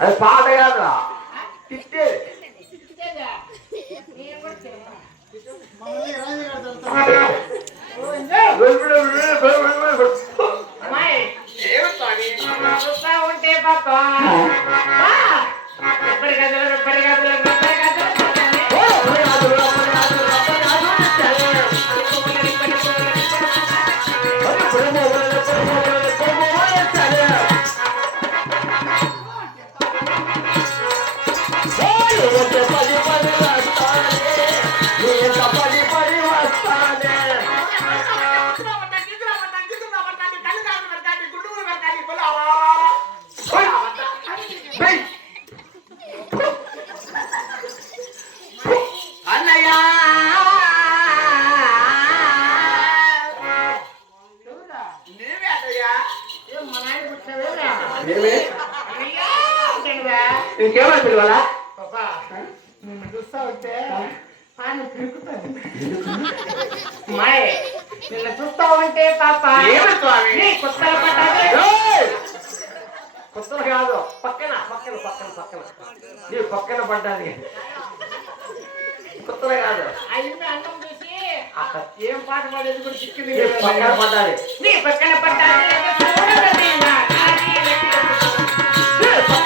అది పాట కాదురా. తిట్టేది ఇచ్చేదా? పుట్టినవేరా? ఏమి అయ్యా, ఉంటానురా. ఇంకేమో పిలవాలా పాపా, నిన్ను చూస్తా ఉంటే పాను పెరుగుతుంది అమ్మాయి నిన్ను చూస్తా ఉంటే పాప పడ్డాది ఏయ్! కొత్తలు కాదు పక్కన పక్కన పక్కన పక్కన నీ పక్కన పడ్డాది కొత్తలు కాదు అయ్యింది అన్నం చూసి అక్కడ ఏం పాట పాడేది కూడా చిక్కింది నీ పక్కన పడ్డాది నీ పక్కన పడ్డాది Yeah.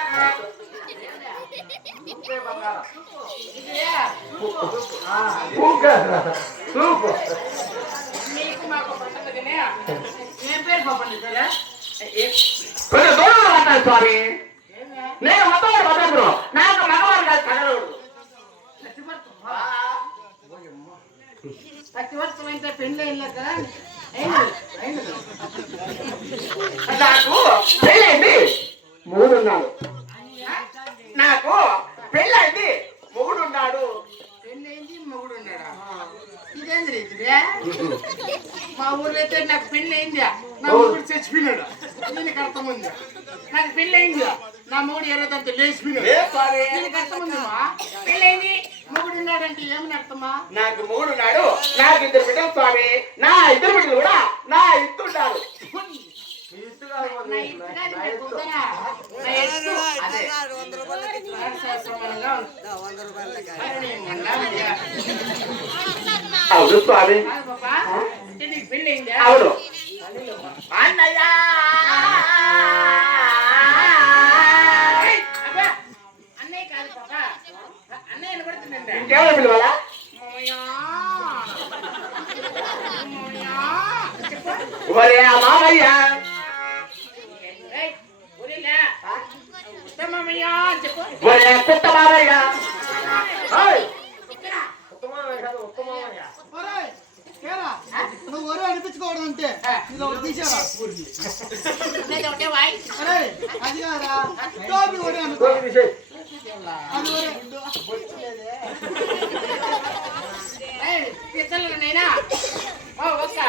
దూరంలో ఉంటాను స్వామి నేను మొత్తం భద్రపురం నాకు మగవాడు కాదు తగలవుడు ప్రతి వర్షం అయితే పెళ్ళి నాకు నాకు పెళ్ళైంది నా మొగుడు ఇరవై తరగతి లేచిపోయినా పెళ్ళైంది మొగుడు ఉన్నాడంటే ఏమని అర్థమా? నాకు మొగుడు ఉన్నాడు నాకు ఇద్దరు బిడ్డలు స్వామి. నా ఇద్దరు బిడ్డలు కూడా నా ఇద్దరు ఉన్నారు అవును స్వామి. అవును. అన్నయ్యా! అన్నయ్య కాదు పాప. అన్నయ్య నిలబడుతుందండి మామయ్య! ఒరే కుట్ట మామయ్య! ఆ. ఇది ఒకటి తీసారా? అది కాదా టోపీ ఒకటి అనుకో. నైనా? ఒక్క.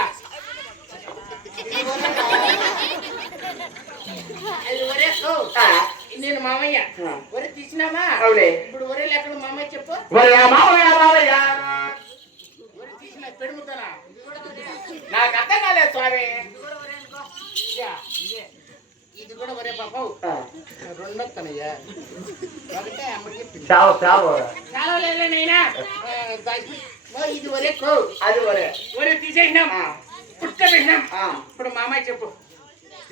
మామయ్య. ఒరే తీసినామా? ఇప్పుడు ఒరే ఎక్కడ మామయ్య చెప్పు. ఒరే మామయ్య మామయ్య. ఒరే తీసిన పెడుముతానా నాకు స్వామి ఇదా, ఇదే. ఇది కూడా ఒరే పాపం రెండు వస్తానయ్యా ఒకటే అమ్మకి చెప్పింది చావు చావు. చాలా లేదు నైనా ఇది ఒరే కో. అది ఒరే ఒరే తీసేసినాం. ఇప్పుడు మామయ్య చెప్పు.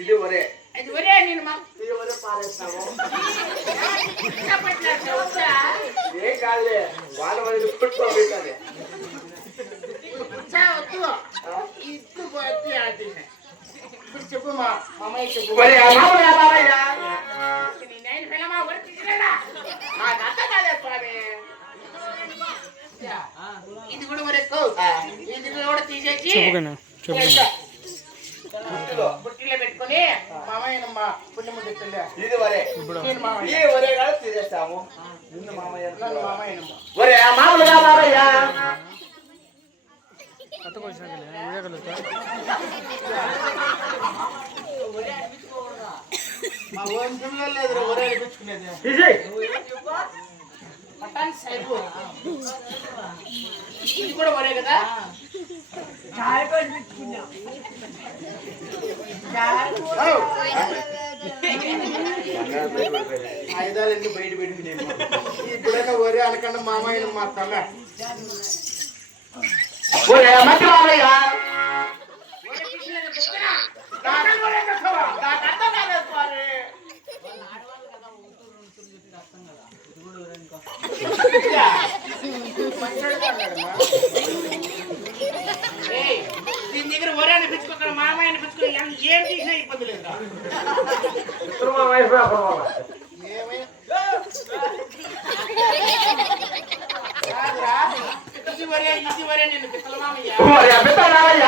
ఇది ఒరే అది ఒరే నేను మా ఇది ఒరే పారేస్తాము. ఏం కాదులే వాళ్ళ మంది పుట్టుకోబెట్టాలి పుట్ట వద్దు ఇద్దు పోతే అది. ఇప్పుడు చెప్పు మా మామయ్య చెప్పు. నేను పిల్లమా ఒరే తీసిరేనా నాకు అర్థం కాలేదు స్వామి. ఇది కూడా ఇది కూడా తీసేసి. బుట్టిలో పెట్టుకొని పుణ్యముండి ఇది ఈ కాదు తీసేస్తాము. నిన్ను మామయ్య మామయ్యనమ్మ మామూలుగా కూడా ఒరే కదా? ఔ. ఆయుధాలన్నీ బయట పెట్టింది నేను ఇప్పుడైనా ఒరే అనకుండా మామయ్య మా తల ఒరే మంచి మామయ్య ఏయ్, దీని దగ్గర ఒరే అనిపించుకోకుండా మామయ్య అనిపించుకుని ఏం తీసినా ఇబ్బంది లేదా ఇద్దరు మామయ్య అప్పుడు మామయ్య ఏమై- కాదురా, ఇది ఒరే ఇది ఒరే నేను పిత్తల మామయ్య ఒరే బిడ్డ మామయ్య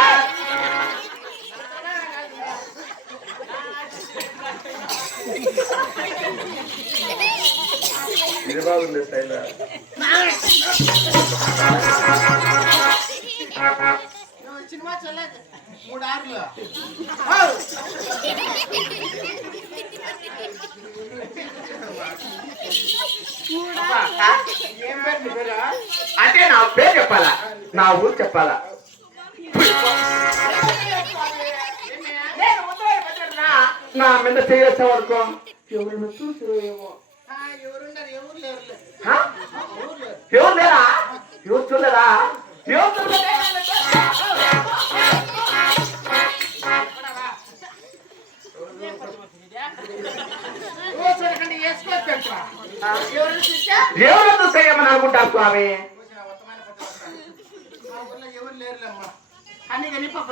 ఇది బాగుంది స్టైల్ నువ్వు సినిమా చూడలేదు మూడు ఆరులు ఏం పేరు నీ పేరు? అంటే నా పేరు చెప్పాలా? నా ఊరు చెప్పాలా? నా మీద చేసే వరకు ఎవరిని చూసిరో ఏమో ఎవరు ఎవరు లేరా ఎవరు చూడలేరా ఎవరు చూడలేరా? స్వామి. ఎవరు లేరులేమ్మా అని కానీ పాప?